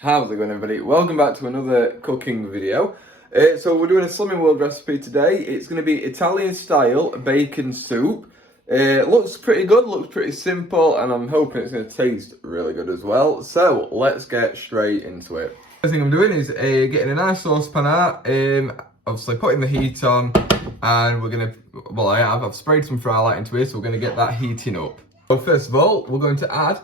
How's it going, everybody? Welcome back to another cooking video. So we're doing a Slimming World recipe today. It's going to be Italian style bacon soup. Looks pretty good, looks pretty simple, and I'm hoping it's going to taste really good as well. So let's get straight into it. First thing I'm doing is getting a nice saucepan out, obviously putting the heat on, and we're going to, I've sprayed some fry light into it, so we're going to get that heating up. So first of all, we're going to add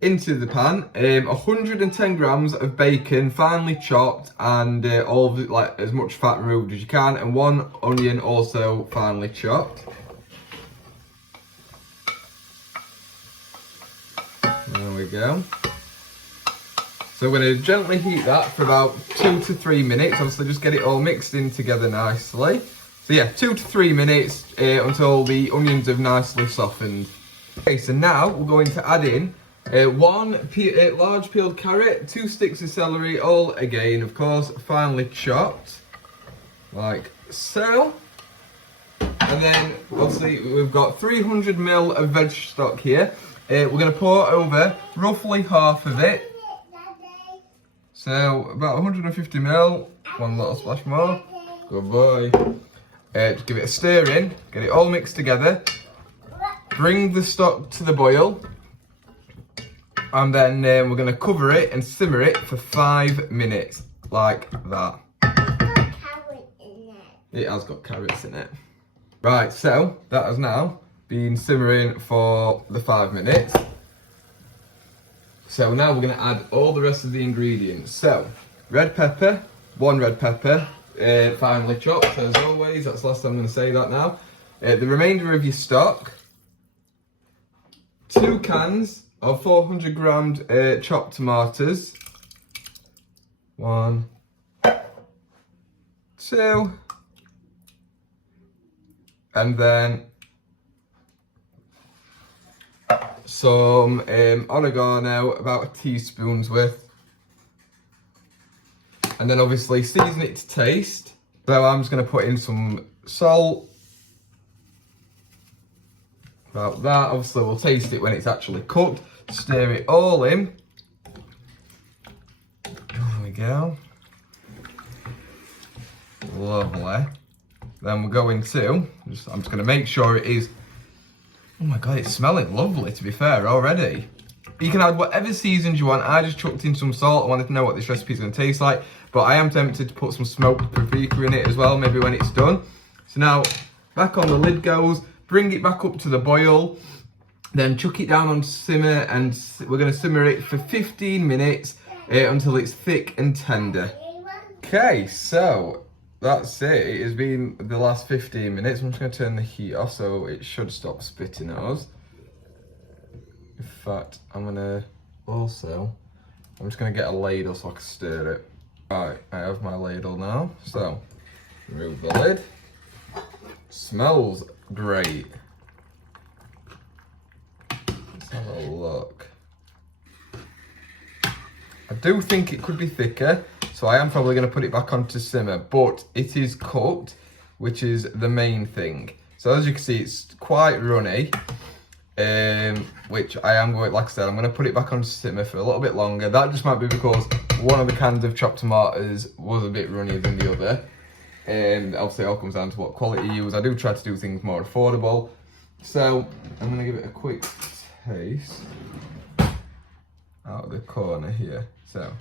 into the pan 110 grams of bacon finely chopped, and all of it, like as much fat removed as you can, and one onion also finely chopped. There we go. So we're going to gently heat that for about 2 to 3 minutes. Obviously just get it all mixed in together nicely. So yeah, 2 to 3 minutes until the onions have nicely softened. Okay, so now we're going to add in one large peeled carrot, 2 sticks of celery, all again, of course, finely chopped, like so. And then, obviously, we've got 300 ml of veg stock here. We're going to pour over roughly half of it. So, about 150 ml, one little splash more. Good boy. Just give it a stir in, get it all mixed together. Bring the stock to the boil. And then we're going to cover it and simmer it for 5 minutes, like that. It has got carrots in it. Right, so that has now been simmering for the 5 minutes. So now we're going to add all the rest of the ingredients. So, red pepper, 1 red pepper, finely chopped as always. That's the last time I'm going to say that now. The remainder of your stock, 2 cans of 400 grams chopped tomatoes. 1, 2, and then some oregano, about a teaspoon's worth, and then obviously season it to taste. So I'm just going to put in some salt. About that. Obviously we'll taste it when it's actually cooked. Stir it all in. There we go. Lovely. Then we're going to, I'm just going to make sure it is, oh my god, it's smelling lovely, to be fair, already. You can add whatever seasons you want. I just chucked in some salt. I wanted to know what this recipe is going to taste like, but I am tempted to put some smoked paprika in it as well, maybe when it's done. So now, back on the lid goes. Bring it back up to the boil, then chuck it down on simmer, and we're going to simmer it for 15 minutes until it's thick and tender. Okay, so that's it. It has been the last 15 minutes. I'm just going to turn the heat off so it should stop spitting at us. In fact, I'm just going to get a ladle so I can stir it. Right, I have my ladle now. So, remove the lid. Smells great. Let's have a look. I do think it could be thicker, so I am probably going to put it back onto simmer, but it is cooked, which is the main thing. So as you can see, it's quite runny, which I am going, like I said, I'm going to put it back onto simmer for a little bit longer. That just might be because one of the cans of chopped tomatoes was a bit runnier than the other. Obviously it all comes down to what quality you use. I do try to do things more affordable. So I'm going to give it a quick taste out of the corner here. So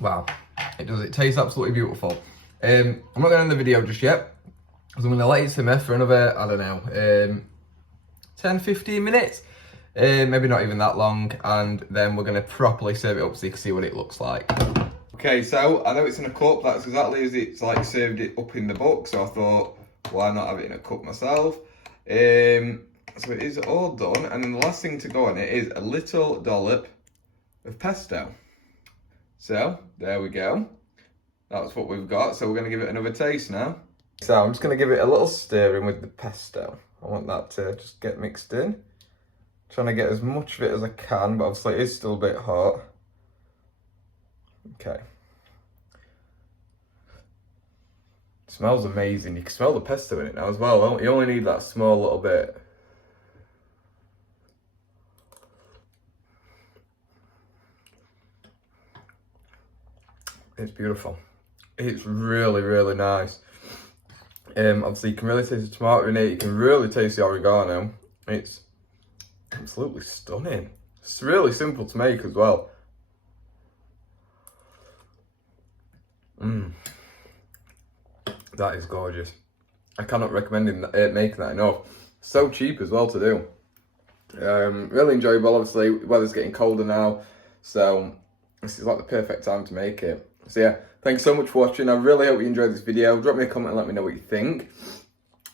wow, it tastes absolutely beautiful. I'm not going to end the video just yet, because I'm going to let it simmer for another, I don't know, 10-15 minutes. Maybe not even that long, and then we're going to properly serve it up so you can see what it looks like. Okay, so I know it's in a cup. That's exactly as it's like served it up in the book, so I thought, why not have it in a cup myself? So it is all done, and then the last thing to go on it is a little dollop of pesto. So there we go. That's what we've got. So we're going to give it another taste now. So I'm just going to give it a little stir in with the pesto. I want that to just get mixed in. Trying to get as much of it as I can, but obviously it is still a bit hot. Okay. It smells amazing. You can smell the pesto in it now as well. You only need that small little bit. It's beautiful. It's really, really nice. Obviously you can really taste the tomato in it. You can really taste the oregano. It's absolutely stunning. It's really simple to make as well. That is gorgeous. I cannot recommend making that enough. So cheap as well to do. Really enjoyable. Obviously, weather's getting colder now, so this is like the perfect time to make it. So yeah, thanks so much for watching. I really hope you enjoyed this video. Drop me a comment and let me know what you think.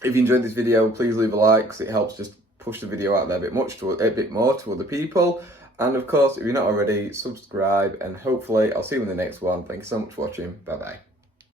If you enjoyed this video, please leave a like, because it helps just push the video out there a bit more to other people. And of course, if you're not already, subscribe, and hopefully I'll see you in the next one. Thanks so much for watching. Bye bye.